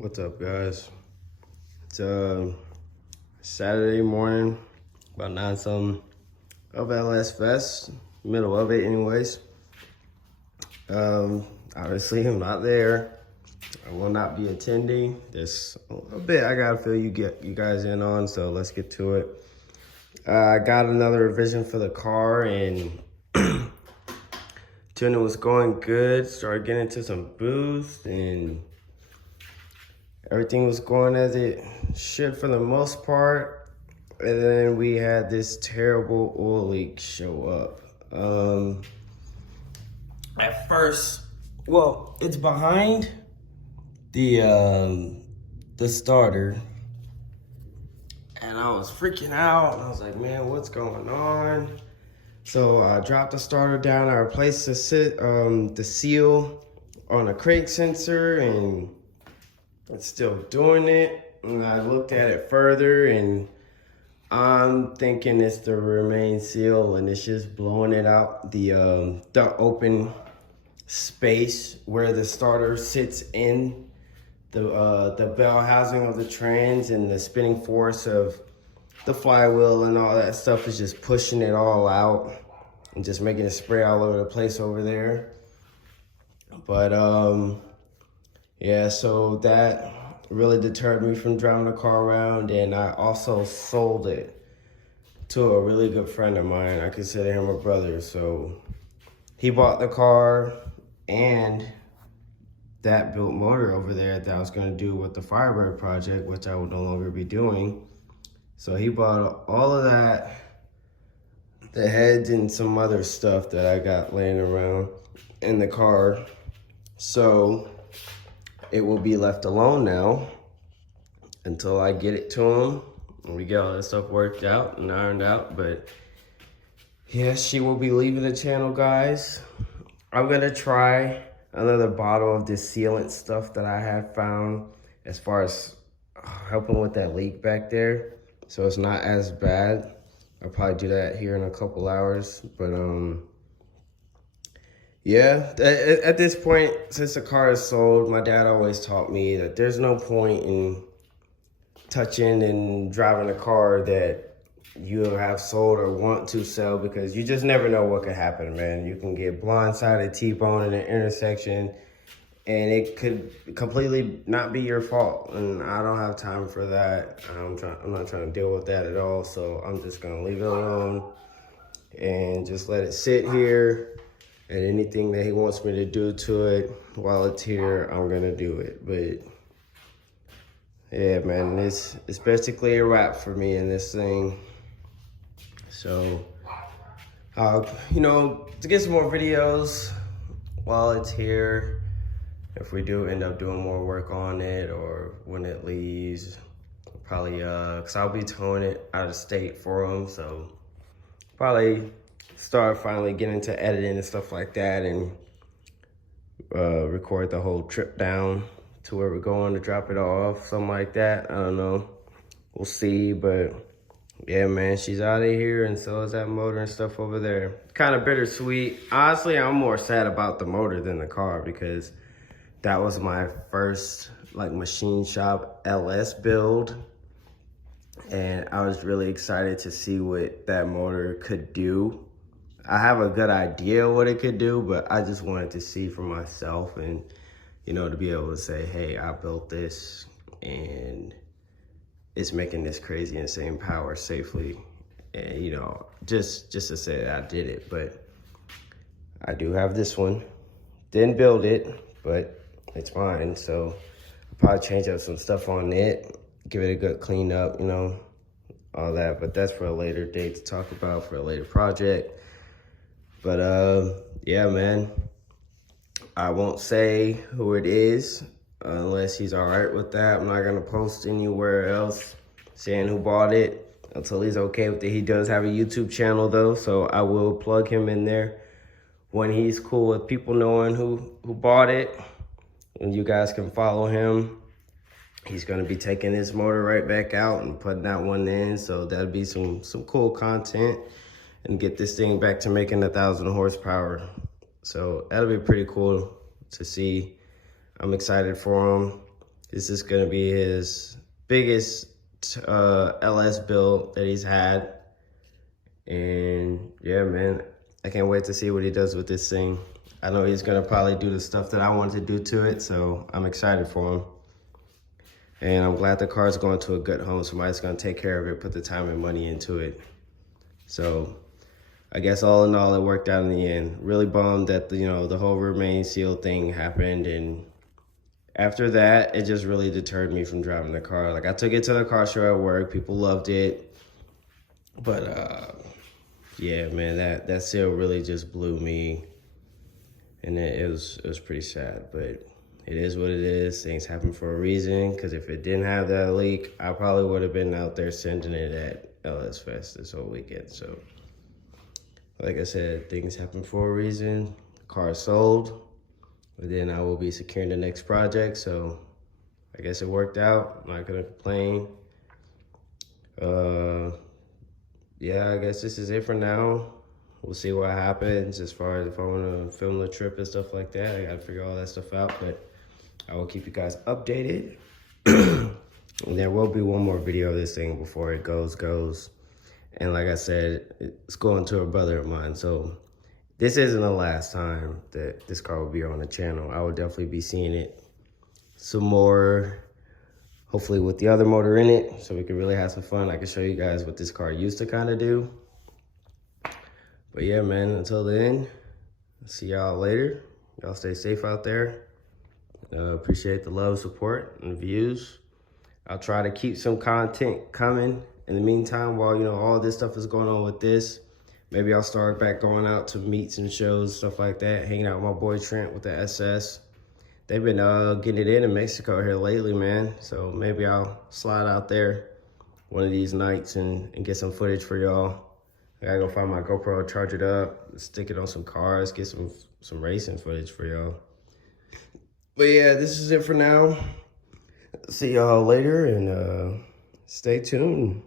What's up, guys? It's Saturday morning, about 9 something of LS Fest, middle of it, anyways. Obviously, I'm not there. I will not be attending. There's a bit I gotta fill you guys in on, so let's get to it. I got another revision for the car, and tuning was going good. Started getting into some boost, and everything was going as it should for the most part. And then we had this terrible oil leak show up. At first, well, it's behind the starter. And I was freaking out. And I was like, man, what's going on? So I dropped the starter down. I replaced the seal on a crank sensor, and it's still doing it. And I looked at it further, and I'm thinking it's the remain seal, and it's just blowing it out the open space where the starter sits in the bell housing of the trans, and the spinning force of the flywheel and all that stuff is just pushing it all out and just making it spray all over the place over there. But yeah, so that really deterred me from driving the car around, and I also sold it to a really good friend of mine. I consider him a brother, so he bought the car and that built motor over there that I was gonna do with the Firebird project, which I will no longer be doing. So he bought all of that, the heads and some other stuff that I got laying around in the car. So it will be left alone now until I get it to him and we get all that stuff worked out and ironed out. But yeah, she will be leaving the channel, guys. I'm gonna try another bottle of this sealant stuff that I have found as far as helping with that leak back there, so it's not as bad. I'll probably do that here in a couple hours. But yeah, at this point, since the car is sold, my dad always taught me that there's no point in touching and driving a car that you have sold or want to sell, because you just never know what could happen, man. You can get blindsided, T-bone in an intersection, and it could completely not be your fault. And I don't have time for that. I'm not trying to deal with that at all. So I'm just gonna leave it alone and just let it sit here. And anything that he wants me to do to it while it's here, I'm gonna do it. But yeah, man, it's basically a wrap for me in this thing. So, you know, to get some more videos while it's here, if we do end up doing more work on it, or when it leaves, probably, cause I'll be towing it out of state for him. So probably start finally getting into editing and stuff like that, and record the whole trip down to where we're going to drop it off, something like that. I don't know, we'll see. But yeah, man, she's out of here, and so is that motor and stuff over there. Kind of bittersweet. Honestly, I'm more sad about the motor than the car, because that was my first like machine shop LS build, and I was really excited to see what that motor could do. I have a good idea what it could do, but I just wanted to see for myself, and you know, to be able to say, hey, I built this and it's making this crazy insane power safely. And you know, just to say that I did it. But I do have this one. Didn't build it, but it's mine. So I'll probably change up some stuff on it, give it a good clean up, you know, all that. But that's for a later date to talk about, for a later project. But yeah, man, I won't say who it is unless he's all right with that. I'm not gonna post anywhere else saying who bought it until he's okay with it. He does have a YouTube channel though, so I will plug him in there when he's cool with people knowing who bought it. And you guys can follow him. He's gonna be taking his motor right back out and putting that one in, so that'll be some cool content, and get this thing back to making 1,000 horsepower. So that'll be pretty cool to see. I'm excited for him. This is gonna be his biggest LS build that he's had. And yeah, man, I can't wait to see what he does with this thing. I know he's gonna probably do the stuff that I wanted to do to it, so I'm excited for him. And I'm glad the car's going to a good home. Somebody's gonna take care of it, put the time and money into it. So I guess all in all, it worked out in the end. Really bummed that the whole remain seal thing happened, and after that, it just really deterred me from driving the car. Like, I took it to the car show at work. People loved it. But, yeah, man, that seal really just blew me. And it was pretty sad. But it is what it is. Things happen for a reason. Because if it didn't have that leak, I probably would have been out there sending it at LS Fest this whole weekend. So, like I said, things happen for a reason. The car sold. But then I will be securing the next project, so I guess it worked out. I'm not gonna complain. Yeah, I guess this is it for now. We'll see what happens as far as if I wanna film the trip and stuff like that. I gotta figure all that stuff out, but I will keep you guys updated. And there will be one more video of this thing before it goes. And like I said, it's going to a brother of mine, so this isn't the last time that this car will be on the channel. I will definitely be seeing it some more, hopefully with the other motor in it, so we can really have some fun. I can show you guys what this car used to kind of do. But yeah, man, until then, see y'all later. Y'all stay safe out there. Appreciate the love, support, and views. I'll try to keep some content coming in the meantime while, all this stuff is going on with this. Maybe I'll start back going out to meets and shows, stuff like that, hanging out with my boy Trent with the SS. They've been getting it in Mexico here lately, man. So maybe I'll slide out there one of these nights and get some footage for y'all. I gotta go find my GoPro, charge it up, stick it on some cars, get some racing footage for y'all. But yeah, this is it for now. See y'all later, and stay tuned.